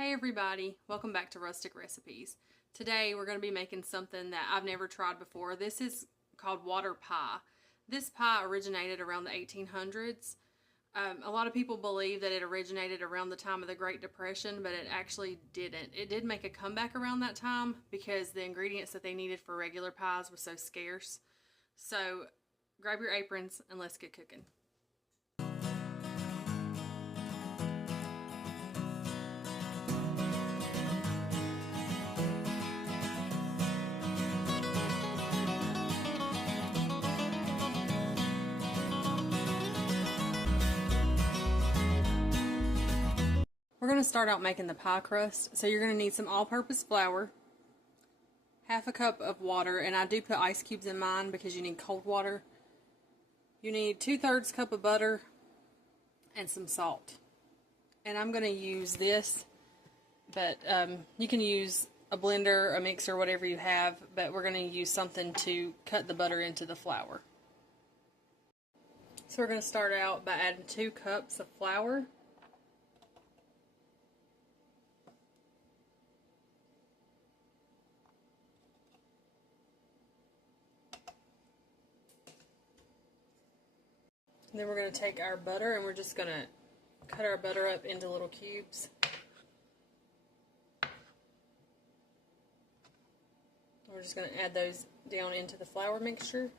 Hey everybody, welcome back to Rustic Recipes. Today we're going to be making something that I've never tried before. This is called water pie. This pie originated around the 1800s. A lot of people believe that it originated around the time of the Great Depression, but it actually didn't. It did make a comeback around that time because the ingredients that they needed for regular pies were so scarce. So grab your aprons and let's get cooking. We're going to start out making the pie crust. So you're going to need some all-purpose flour, half a cup of water, and I do put ice cubes in mine because you need cold water. You need 2/3 cup of butter and some salt. And I'm going to use this, but you can use a blender, a mixer, whatever you have, but we're going to use something to cut the butter into the flour. So we're going to start out by adding 2 cups of flour. And then we're going to take our butter and we're just going to cut our butter up into little cubes. We're just going to add those down into the flour mixture.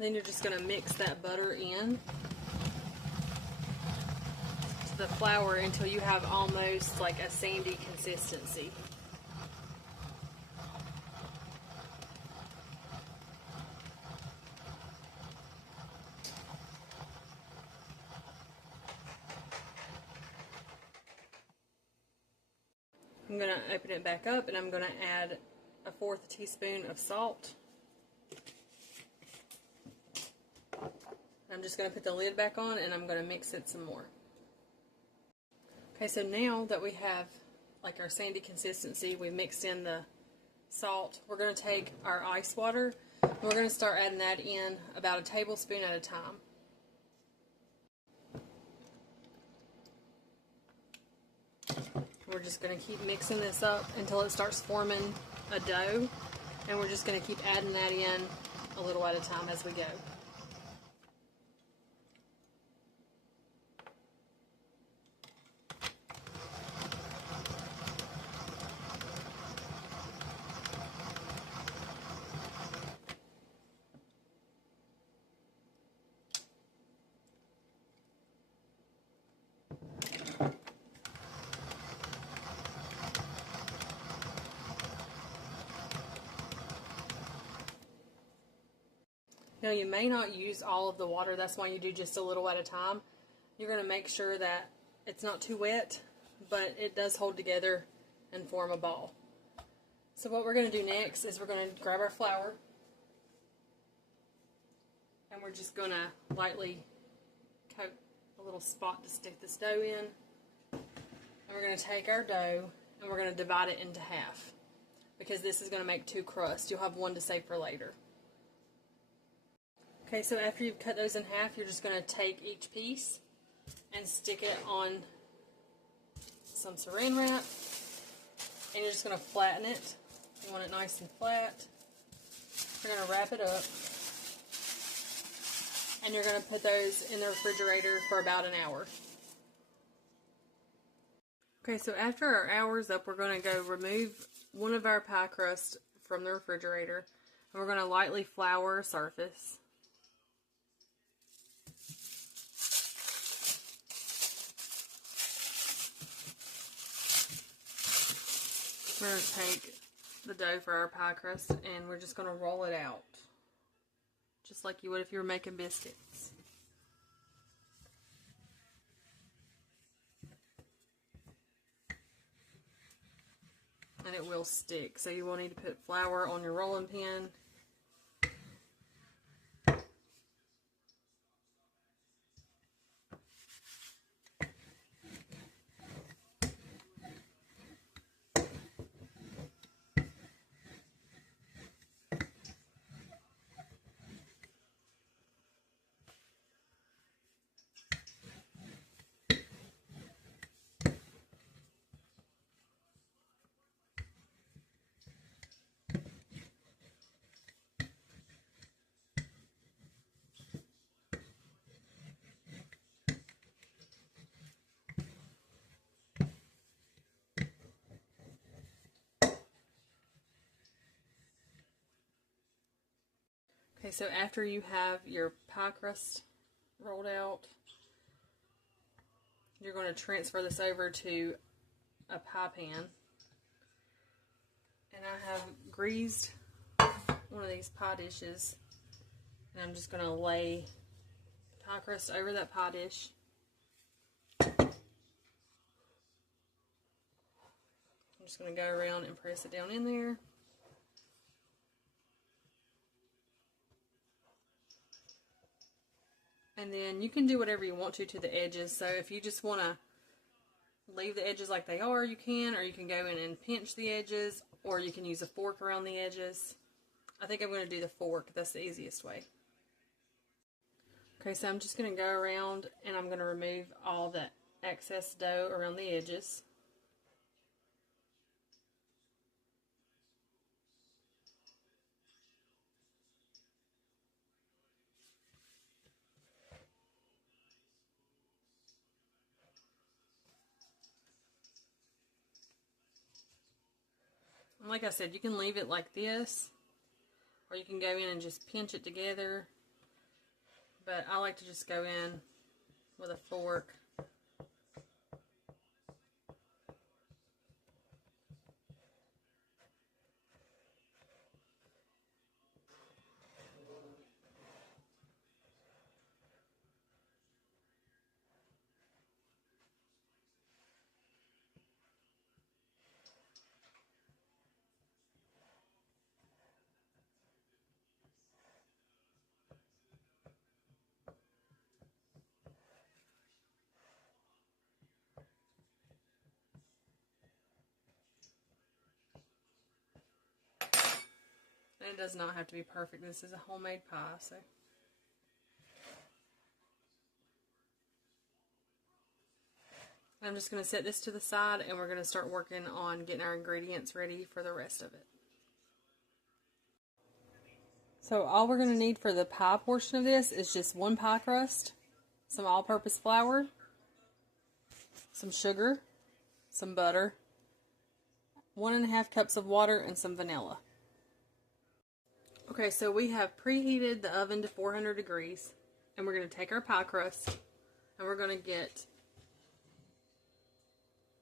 Then you're just going to mix that butter in to the flour until you have almost like a sandy consistency. I'm going to open it back up and I'm going to add a 1/4 teaspoon of salt. I'm just going to put the lid back on and I'm going to mix it some more. Okay, so now that we have like our sandy consistency, we mixed in the salt, we're going to take our ice water and we're going to start adding that in about a tablespoon at a time. We're just going to keep mixing this up until it starts forming a dough, and we're just going to keep adding that in a little at a time as we go. Now you may not use all of the water, that's why you do just a little at a time. You're going to make sure that it's not too wet, but it does hold together and form a ball. So what we're going to do next is we're going to grab our flour and we're just going to lightly coat a little spot to stick this dough in. And we're going to take our dough and we're going to divide it into half because this is going to make 2 crusts. You'll have one to save for later. Okay, so after you've cut those in half, you're just going to take each piece and stick it on some saran wrap, and you're just going to flatten it. You want it nice and flat. You're going to wrap it up, and you're going to put those in the refrigerator for about an hour. Okay, so after our hour's up, we're going to go remove one of our pie crust from the refrigerator, and we're going to lightly flour our surface. We're going to take the dough for our pie crust, and we're just going to roll it out. Just like you would if you were making biscuits. And it will stick, so you will need to put flour on your rolling pin. Okay, so after you have your pie crust rolled out, you're going to transfer this over to a pie pan. And I have greased one of these pie dishes, and I'm just going to lay pie crust over that pie dish. I'm just going to go around and press it down in there. And then you can do whatever you want to the edges. So if you just want to leave the edges like they are, you can. Or you can go in and pinch the edges. Or you can use a fork around the edges. I think I'm going to do the fork. That's the easiest way. Okay, so I'm just going to go around and I'm going to remove all the excess dough around the edges. Like I said, you can leave it like this, or you can go in and just pinch it together, but I like to just go in with a fork. And it does not have to be perfect. This is a homemade pie, so. I'm just going to set this to the side and we're going to start working on getting our ingredients ready for the rest of it. So all we're going to need for the pie portion of this is just one pie crust, some all-purpose flour, some sugar, some butter, 1.5 cups of water, and some vanilla. Okay, so we have preheated the oven to 400 degrees, and we're going to take our pie crust, and we're going to get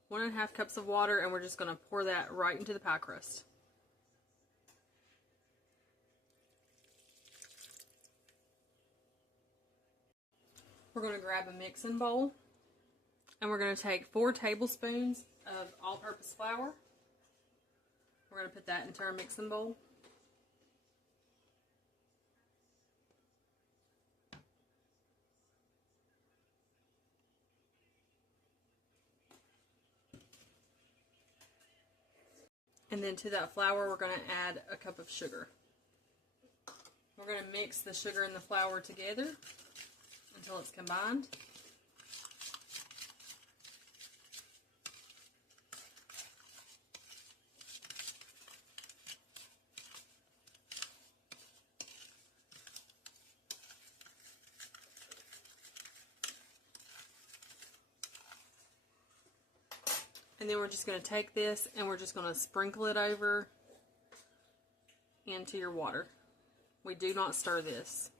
1.5 cups of water, and we're just going to pour that right into the pie crust. We're going to grab a mixing bowl, and we're going to take 4 tablespoons of all-purpose flour. We're going to put that into our mixing bowl. And then to that flour, we're going to add a cup of sugar. We're going to mix the sugar and the flour together until it's combined. And then we're just going to take this and we're just going to sprinkle it over into your water. We do not stir this.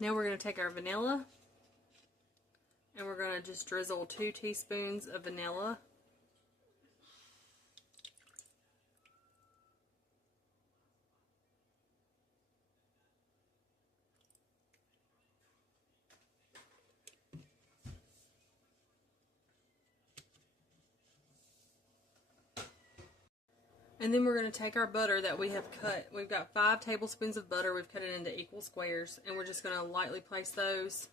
Now we're going to take our vanilla and we're going to just drizzle 2 teaspoons of vanilla. And then we're going to take our butter that we have cut. We've got 5 tablespoons of butter. We've cut it into equal squares. And we're just going to lightly place those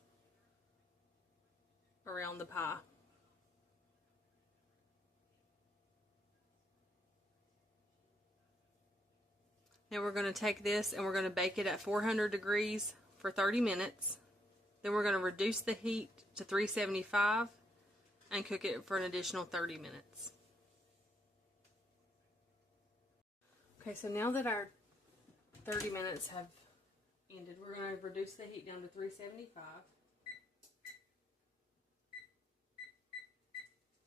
around the pie. Now we're going to take this and we're going to bake it at 400 degrees for 30 minutes. Then we're going to reduce the heat to 375 and cook it for an additional 30 minutes. Okay, so now that our 30 minutes have ended, we're going to reduce the heat down to 375.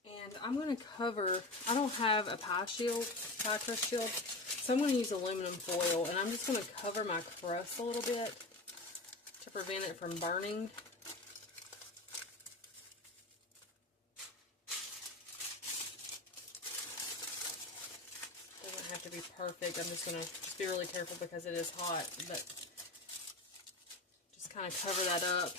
And I'm going to cover, I don't have a pie crust shield, so I'm going to use aluminum foil, and I'm just going to cover my crust a little bit to prevent it from burning. Doesn't have to be perfect. I'm just going to be really careful because it is hot, but just kind of cover that up.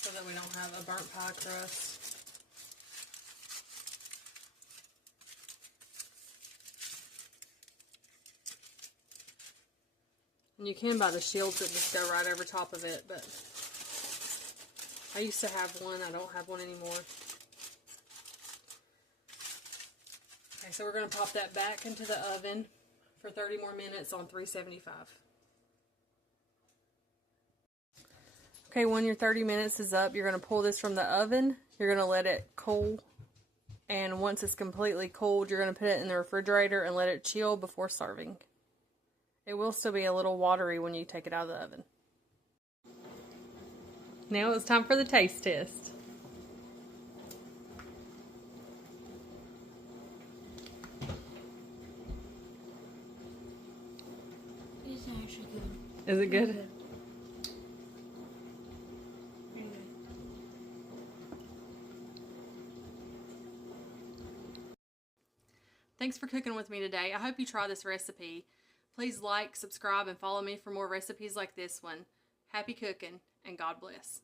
So that we don't have a burnt pie crust. And you can buy the shields that just go right over top of it, but I used to have one. I don't have one anymore. Okay, so we're going to pop that back into the oven for 30 more minutes on 375. Okay, when your 30 minutes is up, you're going to pull this from the oven. You're going to let it cool. And once it's completely cooled, you're going to put it in the refrigerator and let it chill before serving. It will still be a little watery when you take it out of the oven. Now it's time for the taste test. It's actually good. Is it good? Thanks for cooking with me today. I hope you try this recipe. Please like, subscribe, and follow me for more recipes like this one. Happy cooking, and God bless.